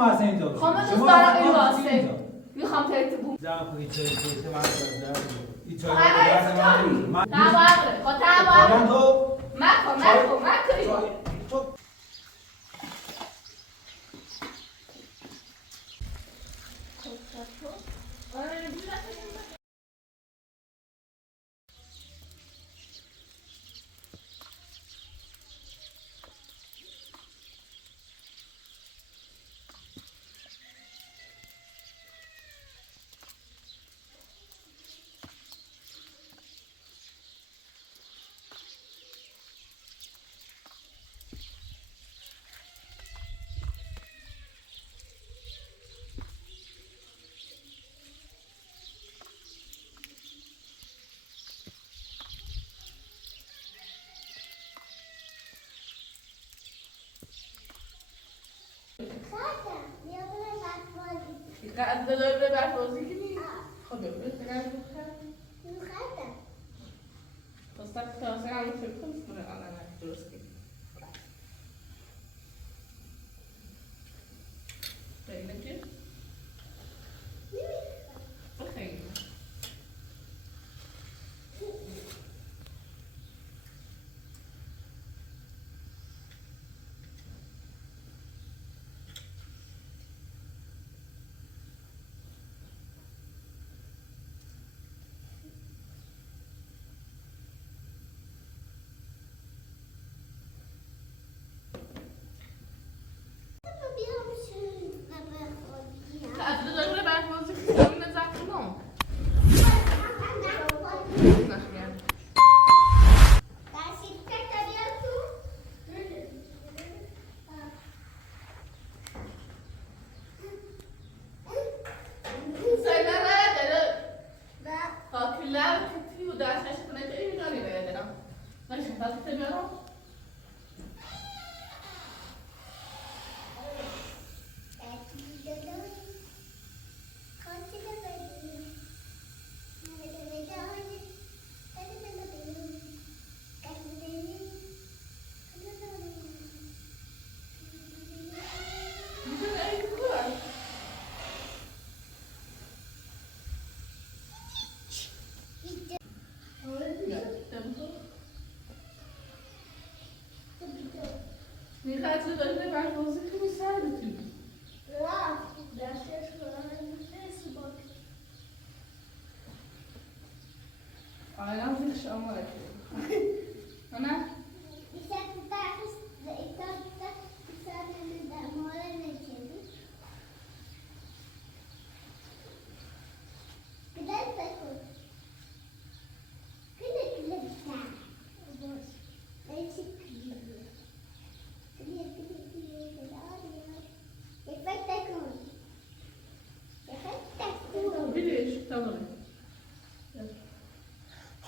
شما هستین اینجا خانم دوست دارم این واسه میخوام ترتیب جمع کنید چه من این چای من تابعه خطابه تو ماكو قاعد دلار بعد بازی کنی خب بفرستم خواستم تا اصلا همون فکر کنم الان درست کنی خیلی که خیلی میخواد تو داری بعد بازی کنی سردتون لا دستش کنم نیست باک الان زیر شما انا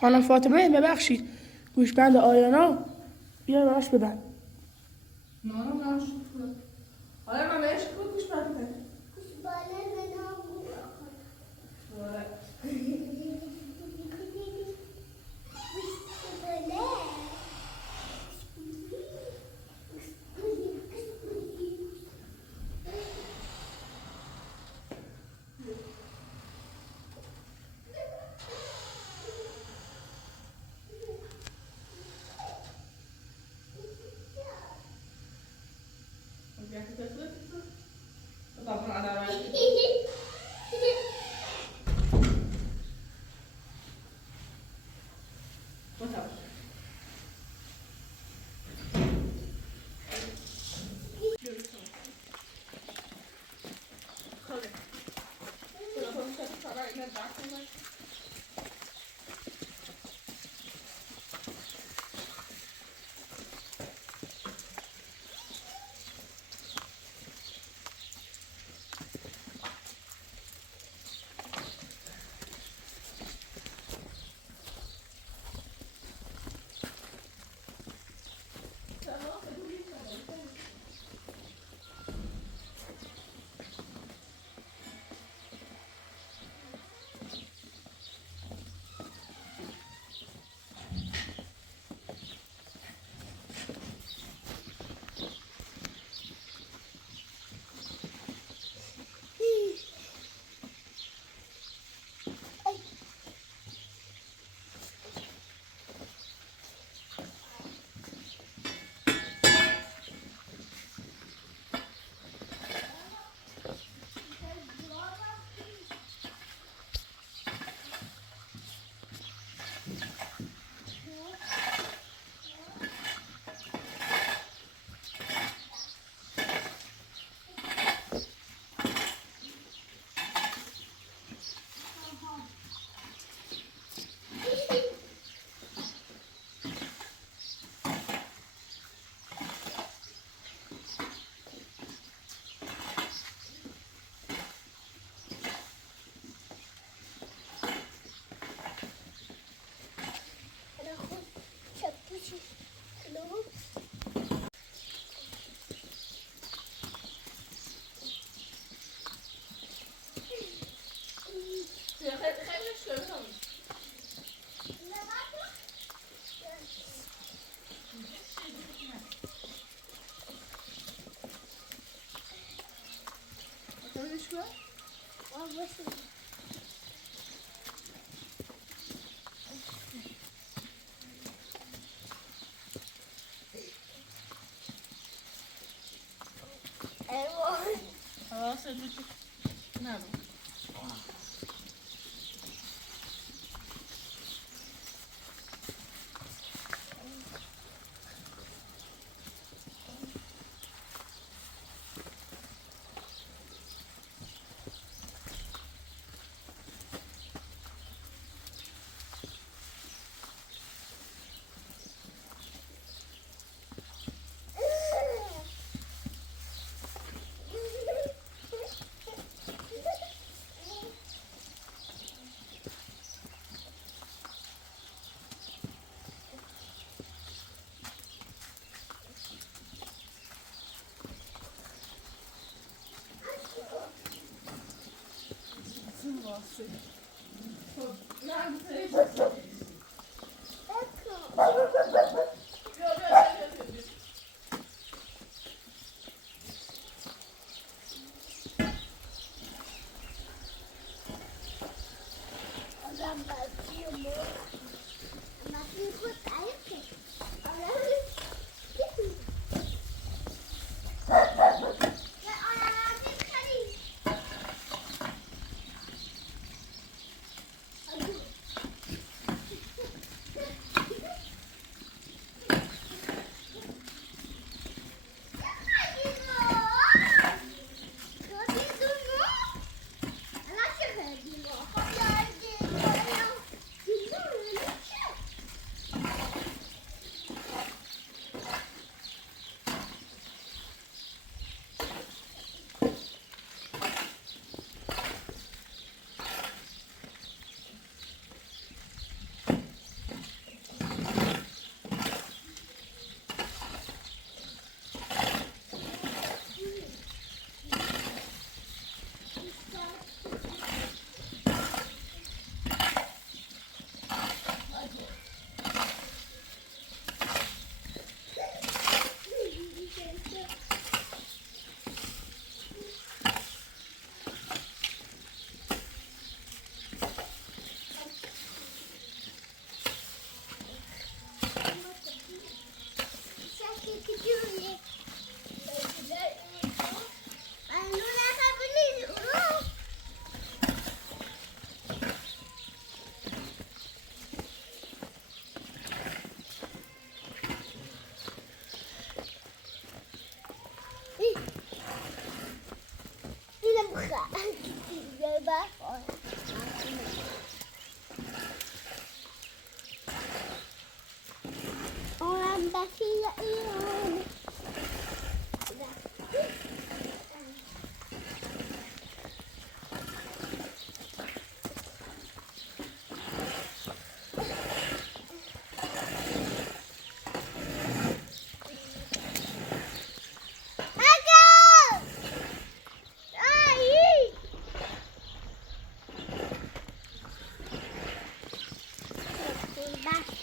خانم فاطمه ببخشید گوشبند آریانا بیا براش ببند نه آره من بهش گوشبند بده شو؟ خلاص ادوك نعم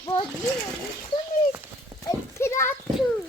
بازی رو میکنید اطلاعاتو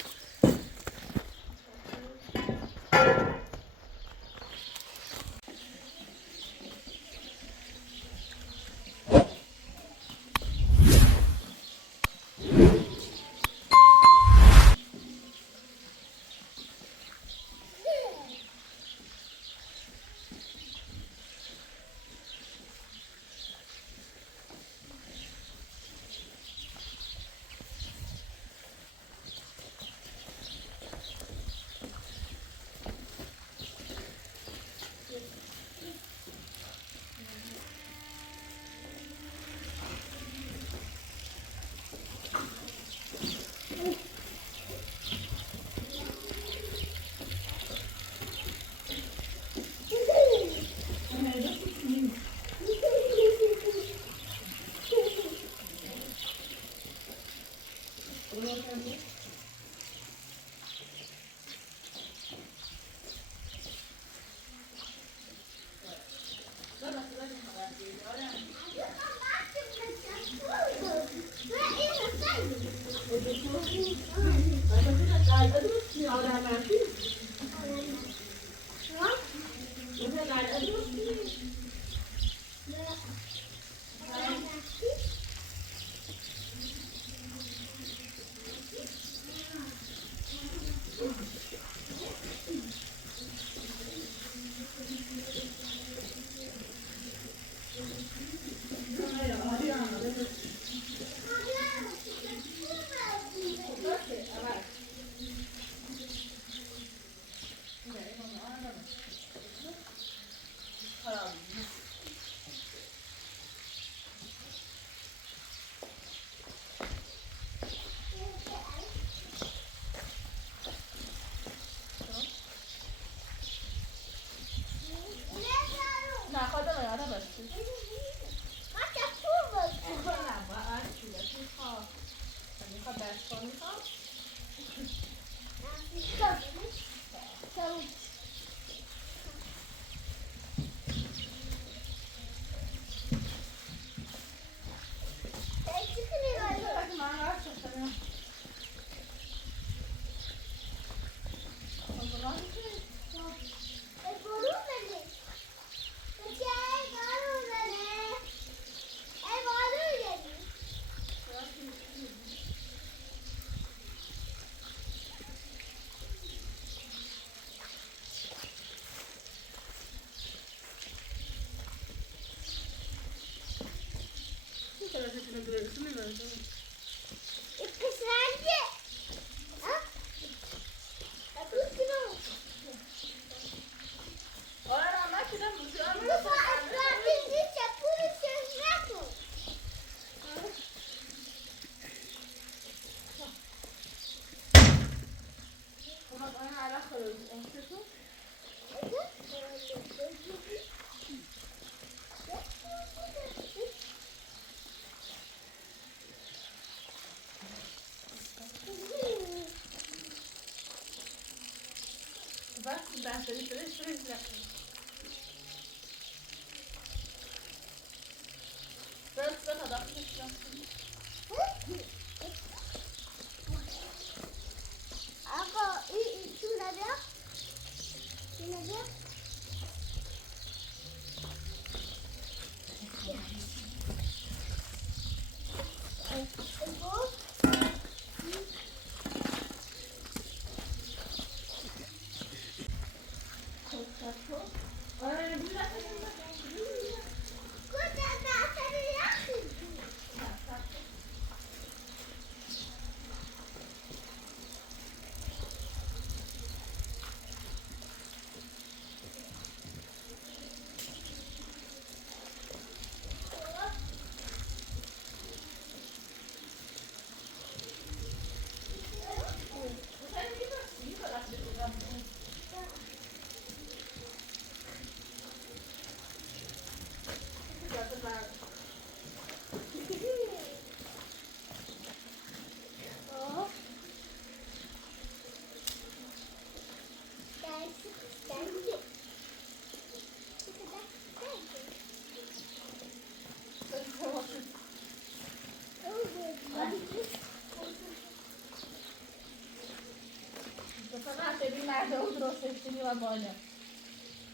La bolha.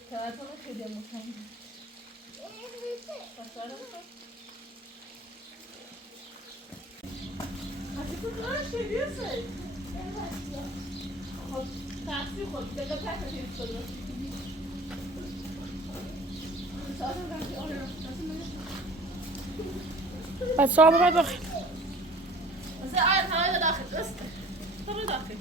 Que ela não queria muito. Passaram. Mas que tu cheguei isso aí? Tá, se for, pega perto aqui de todo. Só jogar aqui, olha. بعد صعب بعد أخي بس انا هذا داخل بس ترى داخل.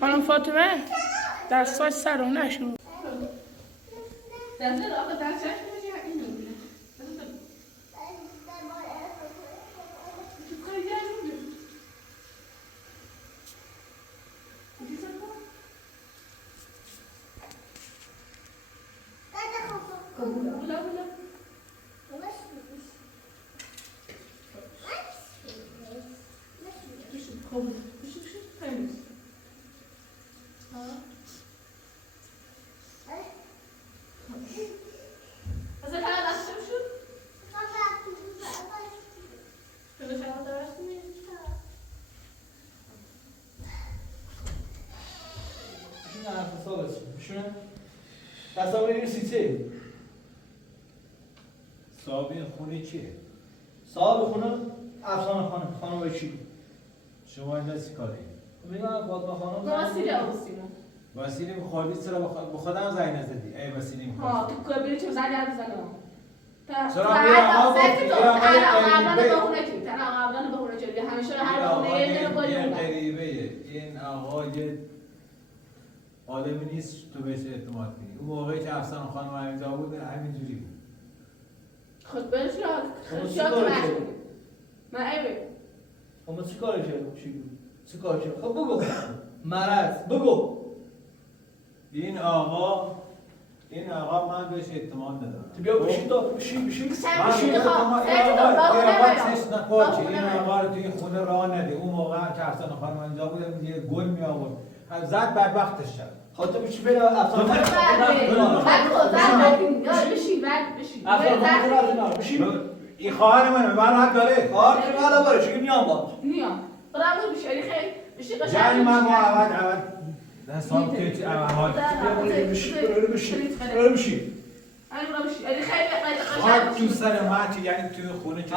خانم فاطمه دستاش سرم نشون دست آقا دستش میشه اینو میگیره صاحب این خونه چیه؟ صاحب خونه افسانه خانم وکیل. شما اینجا چی کاری؟ میگم فاطمه خانم وسیله اوسیمو وسیله میخوردی چرا به خودم زنگ نزدی؟ ای وسیله میخوردی ها تو کبیری چه زنی هم بزنم چرا میرم آقا یه غریبه این آقا یه آدمی نیست تو بهش اعتماد کنی. اون موقعی که افسانه خانم اینجا بود همینجوری بود. خود برش من ایوه اما چی کار کرد؟ چی کار کرد؟ خب بگو مرض بگو. این آقا من بهش اعتماد ندارم. تو بیا بشین تا بشین این آقا رو توی خونه راه نده. اون موقع هم که افسانه خانم اینجا بود یه گل می آورد. زد بدبختش شد. خاطر چی بیا افسانه بشین. این خواهر منه من حق داره. خواهر که حالا باره چی میام با. میام. برام بشه خیلی بشی قشنگ. جای من ما اول حساب که اول بشین. خاک تو سر من یعنی توی خونه چه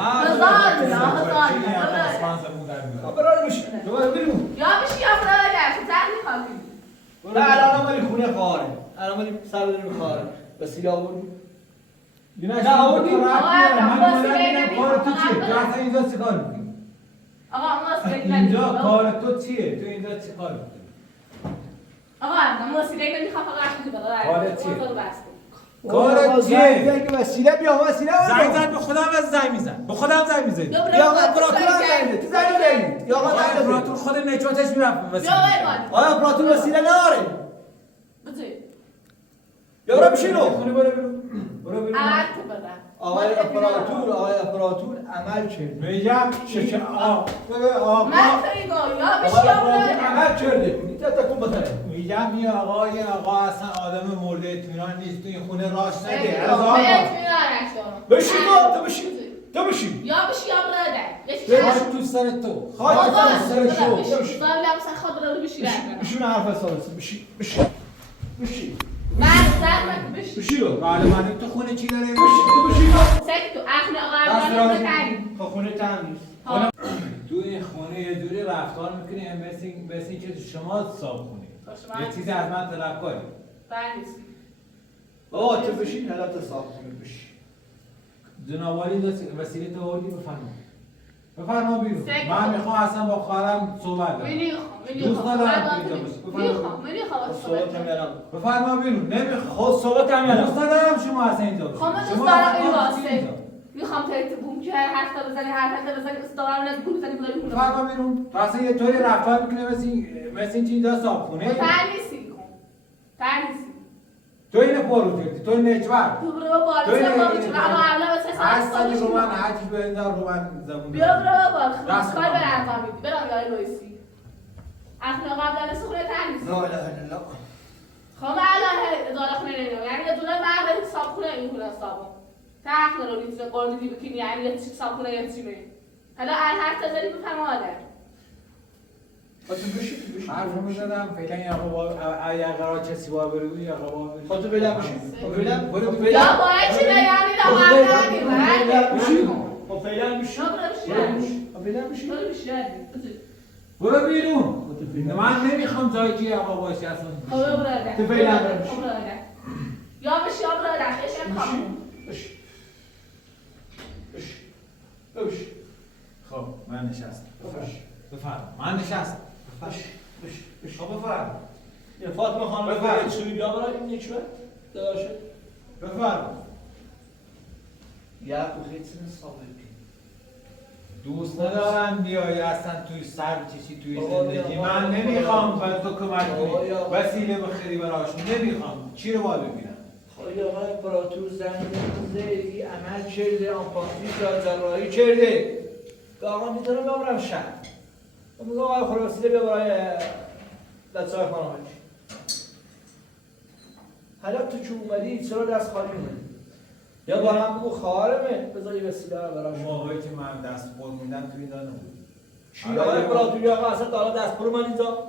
برای بشین. دوباره بریم. یا بشی یا برای درس زن میخوام. نه الان ولی خونه خواهره. الان ولی سر بدیم خواهره. وسیله آوردیم. نه آوردیم. من اومدم کار تو چیه؟ تو اصلا اینجا چی کار میکنی؟ آقا ما اینجا کار تو چیه؟ تو اینجا چی کار میکنی؟ آقا ما وسیله نمیخوام فقط رفتیم تو کار چیه؟ کار چیه؟ که وسیله بیا وسیله زنگ زد به خودم از زنگ میزن. به خودم زنگ میزنی. یا آقا اپراتور زنگ تو زنگ زنگ. یا آقا اپراتور خود نجاتش میرفت وسیله. آقا اپراتور وسیله نداره. بزن. یا برو بشینو. خونه برو برو. آقای اپراتور عمل کرد. میگم آقا من خیلی یا بشی یا عمل کرده. میتونه تکون بزنه. میگم این آقا اصلا آدم مورد اطمینان نیست. تو این خونه راش نده. بشین تو بشین. یا بشی یا برده. خاک تو سر تو. خاک تو سر شو. بشی. بشین حرف حسابت. بشین. من زدم بشی. بشین. بله من تو خونه چی داره؟ بشین. سکت تو اخن آقا بکنی. خونه تمیز. تو این خونه یه جوری رفتار میکنی مثل اینکه شما صاحب خونه. یه چیزی از من طلب کنی. بابا تو بشین حالت صاحب خونه بشین. جنابالی وسیله تو آوردی بفرما بیرون. من میخوام اصلا با خواهرم صحبت کنم. دوست ندارم اینجا باشی. صحبت میارم. بفرما بیرون. نمیخوام. خود صحبت میارم. دوست ندارم شما اصلا اینجا باشی. دوست دارم این واسه. میخوام ترتیبم که حرف بزنی استوار نه گول بزنی بذاری خونه. بفرما بیرون. تو اصلا یه طوری رفتار میکنه مثل اینکه اینجا صاحب خونه. تنیسی. تو اینو پارو کردی. تو نجور. تو برو بالا ما میتونم اما اول واسه اصلا رو من حجی به این رو من زبون. بیا برو بالا. کار به انجام میدی. برام یای رویسی. اخنا قبل از خونه تنیس لا اله الا الله خب الان اداره خونه نمیدونم یعنی یه دونه مرد حساب خونه این خونه حسابه تا اخنا رو میتونه قردی بکنی یعنی یه چی حساب خونه یه چی می حالا هر تزاری بفهم آدم تو بشی حرف میزدم فکر این آقا اگر قرار کسی با بروی یا آقا با خب تو بلم بشی یا باید چی یعنی دا قبل نمیدونم خب فعلا بشی خب فعلا بشی برو بیرون من نمیخوام جایی که آقا باشی اصلا تو فعلا بشی یا بشی یا برادر خیشم کامون بشی بشی خب من نشستم بشی بفرم من نشستم بشی خب بفرم یه فاطمه خانم بفرم چوی بیا برای این نکبه داداشه بفرم یعقوب خیلی ثابت دوست ندارم بیایی اصلا توی سر بچشی توی زندگی من نمیخوام به تو کمک کنی وسیله بخری براشون نمیخوام چی رو باید ببینم خواهی آقای امپراتور زندگی عمل کرده آنپانتی جراحی کرده که آقا میتونم ببرم شهر امروز آقای خلاصیده بیا برای بچه‌های خانمش حالا تو که اومدی چرا دست خالی اومدی یا با هم بگو خواهرمه بذار یه وسیله رو براش موقعی که من دست پر میدم توی اینا نبود چی آقای امپراتوری آقا اصلا تا حالا دست پر من اینجا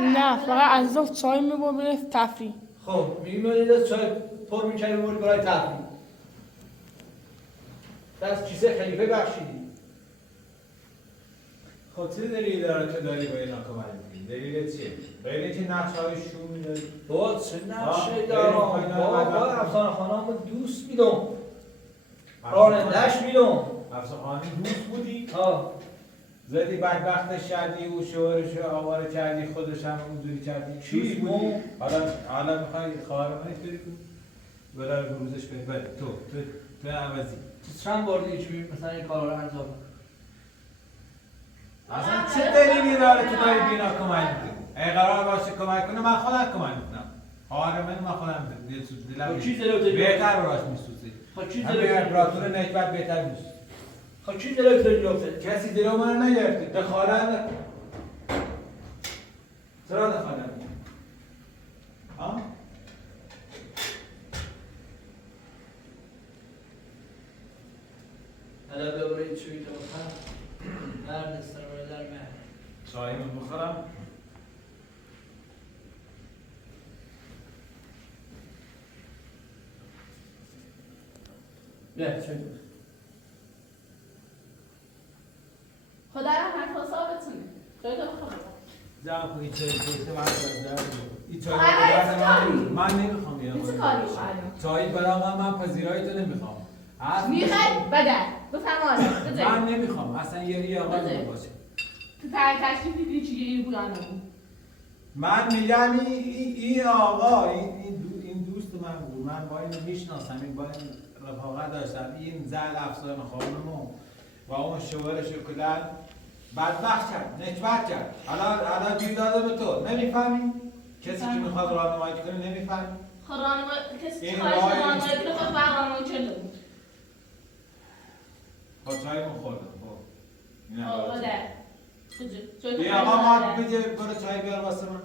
نه فقط از ظهر چای میبرم میره تفریح خب میگیم دست چای پر می‌کنی می‌بری برای تفریح دست کیسه خلیفه بخشیدی خب چه دلیلی داره تو داری با اینا کمک می‌کنی؟ دلیل چیه؟ غیر که نقش‌های شوم می‌داری؟ با چه نقشه دارم با افسانه خانم دوست میدم راننده‌اش میدم افسانه خانم دوست بودی؟ ها زدی بدبخت شدی و شوهرش رو آواره کردی خودش هم اونجوری کردی چی؟ دوست بودی؟ حالا می‌خوای خواهر من اینطوری کنی؟ برای بروزش کنی بله تو عوضی چند بار دیگه چی مثلا این کارا رو انجام اصلا چه دلیلی داره تو داری بینا کمک میکنی؟ اگه قرار باشه کمک کنه من خودم کمک میکنم خواهر من خودم دلم بهتر براش میسوزه همه امپراتور نکبت بهتر میسوزه خب چی دلت بیفته؟ کسی دلو منو نگرفته دخالت چرا دخالت ها؟ حالا ببرید چوی تو بخورم هر دستر رو در من چایی من بخورم نه چوی خدا را هر تا ثابتونه جای تو بخورم جمع کن این چایی که من دارم این چایی من نمیخوام این چه کاری چایی برای من پذیرایی تو نمیخوام میخوای بدن بفهم آدم من نمیخوام اصلا یه آقا باشه تو تشریف دیدی چیه این بودن من میگم این آقا این دوست من بود من با این میشناسم این با این رفاقت داشتم این زل افسانه خانمو و اون شوهرش رو کلن بدبخت کرد نکبت کرد الان گیر داده به تو نمیفهمی؟ کسی که میخواد راهنمایی کنه نمیفهمی؟ کسی که خواهش راهنمایی کنه خود فقط راهنمایی کرده بود با چایمون خوردم یه آقا باید بگه برو چای بیار واسه من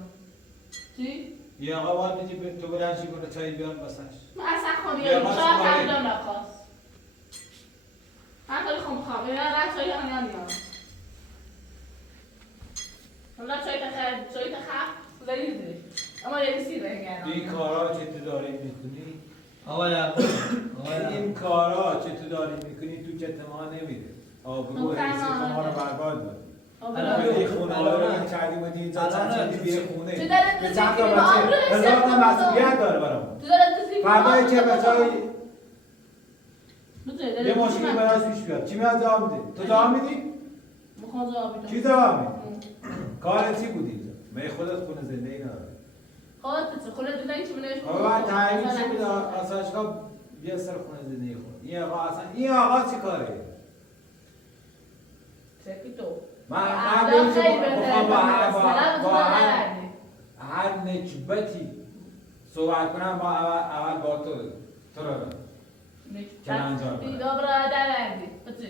چی؟ یه آقا باید بگه تو بلنشی برو چای بیار واسه من اصلا خواهیم شاید فهمیدم نخواست من خیلی خوام اینا رد چایی هم میام حالا چایی تا خف دارید اما یه سی رنگه این کارا که تو داری میکنی آقای این کارا که تو داری میکنی تو کت ما نمیده آبرو حیثیت ما رو برباد بود یه خونه ها رو کردی بودی اینجا چند بیه خونه به چند تا بچه هزار تا مسئولیت داره برامون فردایی که بچه‌های یه مشکلی براش پیش بیاد چی میاد جواب میده؟ تو جواب میدی؟ میخوام جواب میدم چی جواب میدی؟ کار چی بود اینجا؟ می خودت خونه زندگی نداری خودت زندگی چی بنویش بابا تعیین چی بود آسایشگاه یه سر خونه زندگی خود این آقا چی کاره؟ چکی تو من بخوام با هر نکبتی صحبت کنم با اول با تو رو که انجام کنم دیگه برادر بردی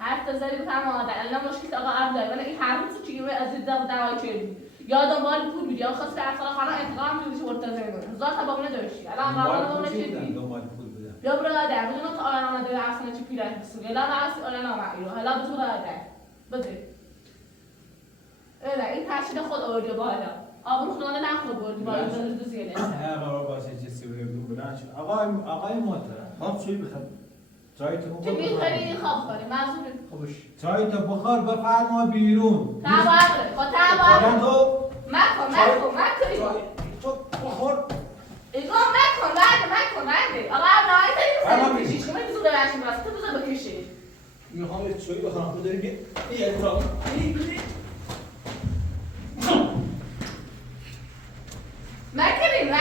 حرف تزاری بفهم آدم الان مشکل آقا عبدالله ولی این حرف چی که از این دعوای چه یا دنبال پول بود یا خواست افسر خانه انتقام می‌گیره مرتضی می‌کنه زاد تا باونه داشتی الان قرار باونه چی دنبال پول بودم یا برادر بدون تو آلان آمده به افسانه چی پیرک بسید الا معاسی آلان آمده حالا به تو برادر بده این تشکیل خود آورده بالا آبرو خودانه نخود بردی بالا دو زیره قرار باشه چیزی بودن آقای محترم خب چی بخوام چایتون چه می‌خوری خواب کنی معذوره خوبش چای تا بخار بفرما بیرون تبابره خود تبابره تو مکن تو بخور ایگاه مکن بعد آقا عبدالله داری بسید بکشیش که من زوده برشیم راست تو بذار بکشیش میخوام یه چایی بخورم تو داری یه اتراق مکنیم نه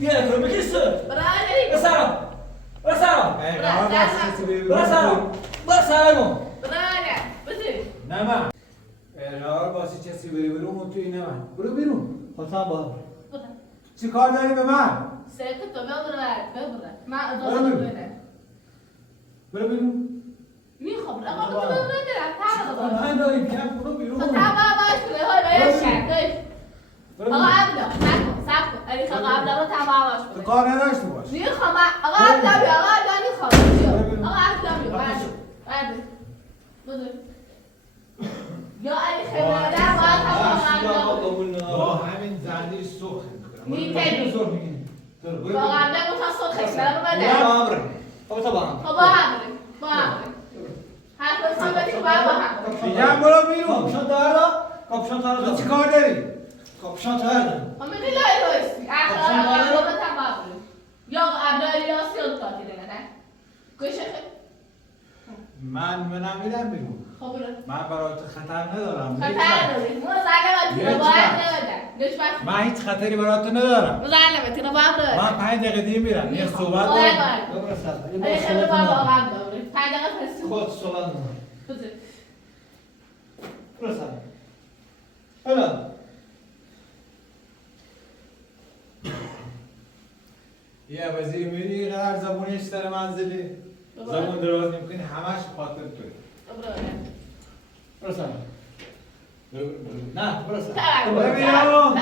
یه اتراق بکشت نه من قرار باشه کسی بری بیرون تو اینه من برو بیرون خودم با چی کار داری به من برو بیرون من داری بیم برو بیرون برو تو کار نداشته باش یا علی خیلی با همین زنی سخت می‌تونی. برو واقعا نگو تا صبح خیلی بده با هم حرف بسان بدی که باید با هم میگم برو بیرون کاپشان تاردا تو چی کار داری؟ کاپشان تاردا همه لای رویستی اخلاق رو بتن بابره یا عبدالله یا سیاد تاکی دیگه نه گوشه خیلی من نمیرم بیرون خب برو من برای تو خطر ندارم خطر داری مزاحمتی رو باید نبودن من هیچ خطری برای تو ندارم مزاحمتی رو باید نبودن من 5 دقیقه دیگه میرم یه صحبت باید دارم باید ای خیلی باید واقعا داره 5 دقیقه فرستی خود صحبت بزر برسن حالا یه وزیر میری قرار زبونش سر منزلی زبون دراز نمیکنی همش خاطر توی برسن نه برسن برو بیرون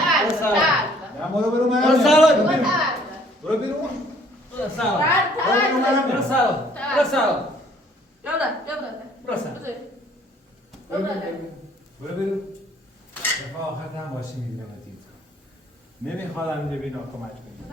یا برو برو منم برو بیرون برو بیرون دفعه آخر هم باشی میبینم نمیخوادم اینجا بینا کمک کنی